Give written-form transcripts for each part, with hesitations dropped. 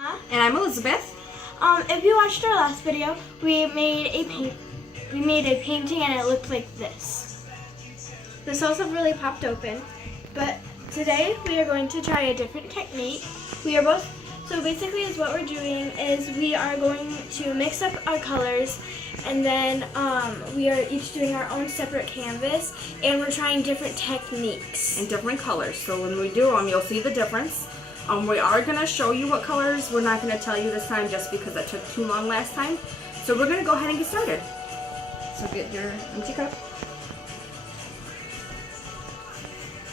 And I'm Elizabeth. If you watched our last video, we made a painting and it looked like this. This also really popped open. But today we are going to try a different technique. So basically what we're doing is we are going to mix up our colors, and then we are each doing our own separate canvas, and we're trying different techniques. And different colors. So when we do them, you'll see the difference. We are going to show you what colors. We're not going to tell you this time just because it took too long last time. So we're going to go ahead and get started. So get your empty cup.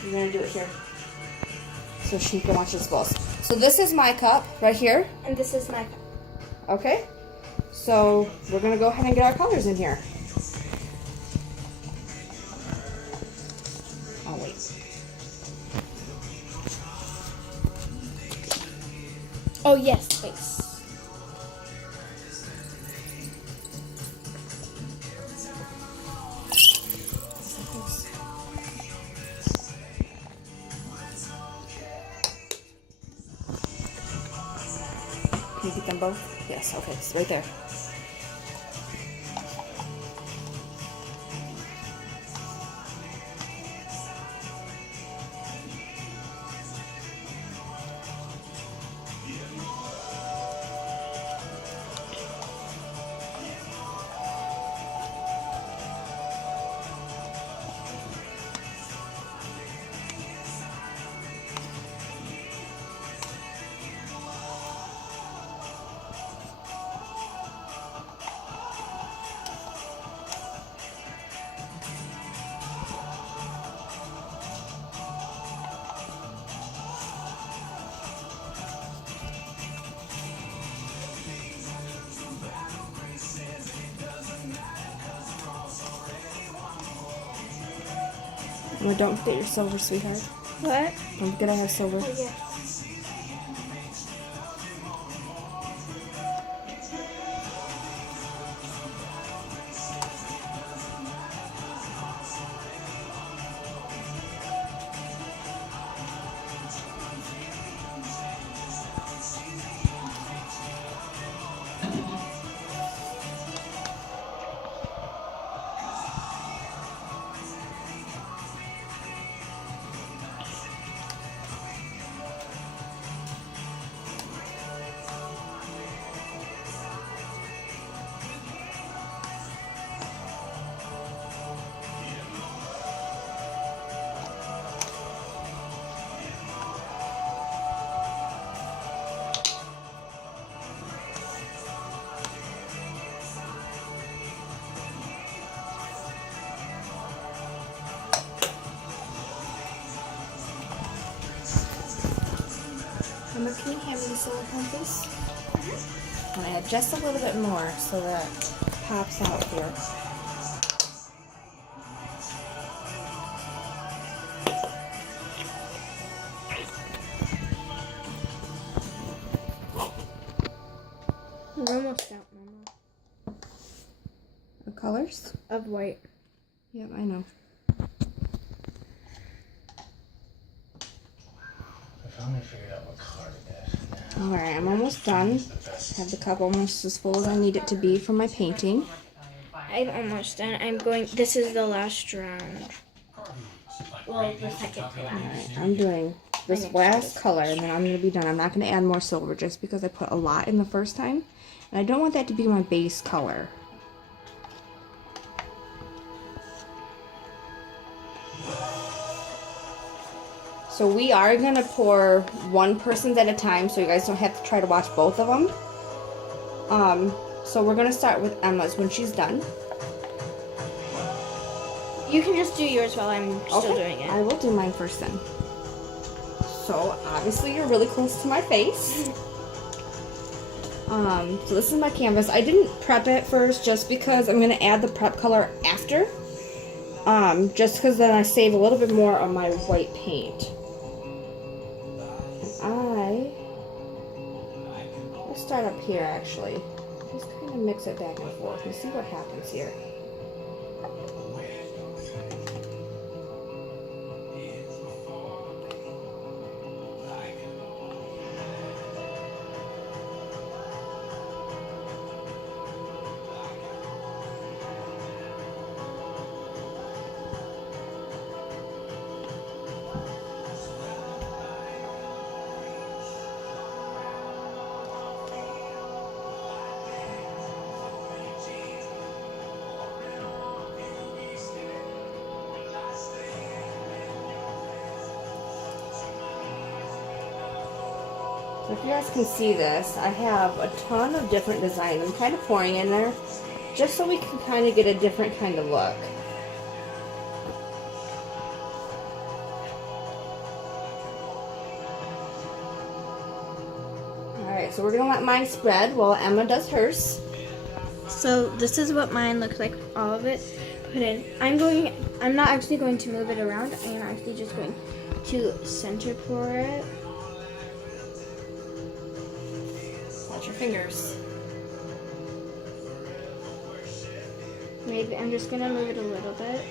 You're going to do it here so she can watch this balls. So this is my cup right here. And this is my cup. Okay. So we're going to go ahead and get our colors in here. Oh, wait. Oh yes, face. Can you get them both? Yes, okay, it's right there. Well, don't forget your silver, sweetheart. What? Don't forget I have silver. Oh yes. Emma, can you hand me the silicone, please? I'm going to add just a little bit more so that it pops out here. We're almost out, Mama. The colors? Of white. Yep, I know. I finally figured out what color it is. Alright, I'm almost done. Have the cup almost as full as I need it to be for my painting. I'm almost done. This is the last round. Well, the second to last. Alright, I'm doing this last color and then I'm going to be done. I'm not going to add more silver just because I put a lot in the first time. And I don't want that to be my base color. So we are going to pour one person's at a time so you guys don't have to try to watch both of them. So we're going to start with Emma's when she's done. You can just do yours while I'm still doing it. I will do mine first then. So obviously you're really close to my face. So this is my canvas. I didn't prep it first just because I'm going to add the prep color after. Just because then I save a little bit more of my white paint. Let's start up here actually. Just kind of mix it back and forth and see what happens here. you guys can see this, I have a ton of different designs. I'm kind of pouring in there just so we can kind of get a different kind of look. Alright, so we're going to let mine spread while Emma does hers. So this is what mine looks like, all of it put in. I'm not actually going to move it around. I am actually just going to center pour it. Watch your fingers. Maybe I'm just gonna move it a little bit.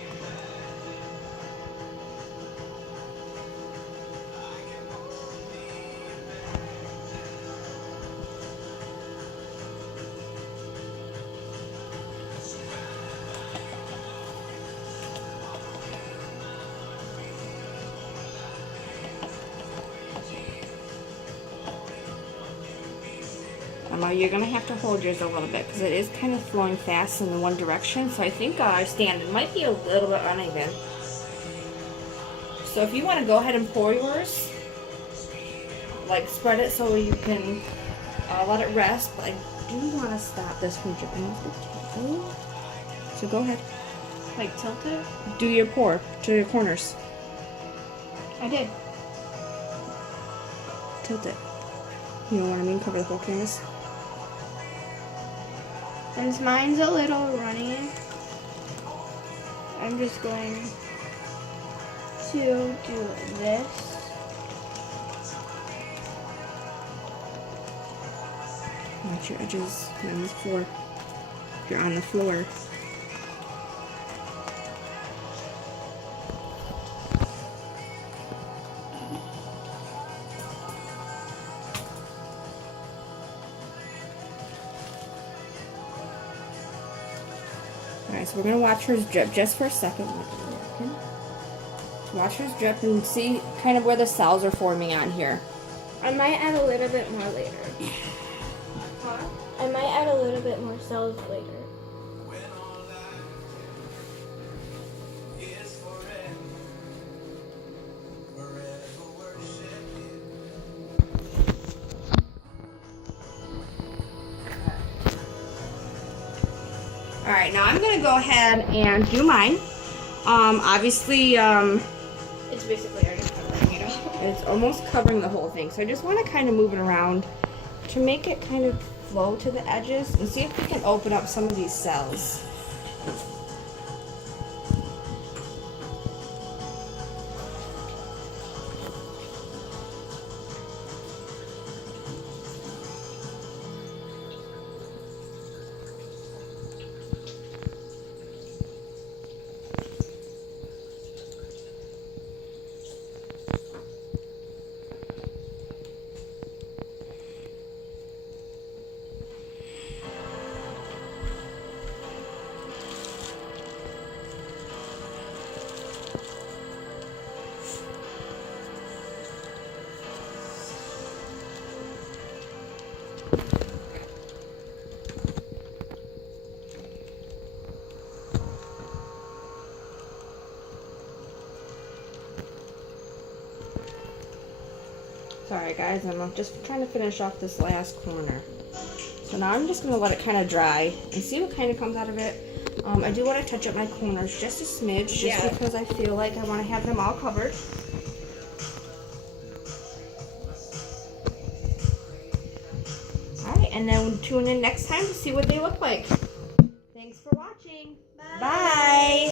You're going to have to hold yours a little bit because it is kind of flowing fast in the one direction. So I think our stand might be a little bit uneven. So if you want to go ahead and pour yours, like spread it so you can let it rest. But I do want to stop this from dripping off the table. So go ahead. Like tilt it? Do your pour to your corners. I did. Tilt it. You know what I mean? Cover the whole canvas. Since mine's a little runny, I'm just going to do this. Watch your edges on the floor. If you're on the floor. Alright, so we're going to watch hers drip just for a second. Watch hers drip and see kind of where the cells are forming on here. I might add a little bit more later. Huh? I might add a little bit more cells later. Alright, now I'm going to go ahead and do mine. Obviously, It's basically already covering it all. it's almost covering the whole thing. So I just want to kind of move it around to make it kind of flow to the edges and see if we can open up some of these cells. Sorry guys, I'm just trying to finish off this last corner. So now I'm just going to let it kind of dry and see what kind of comes out of it. I do want to touch up my corners just a smidge, just because I feel like I want to have them all covered. Alright, and then tune in next time to see what they look like.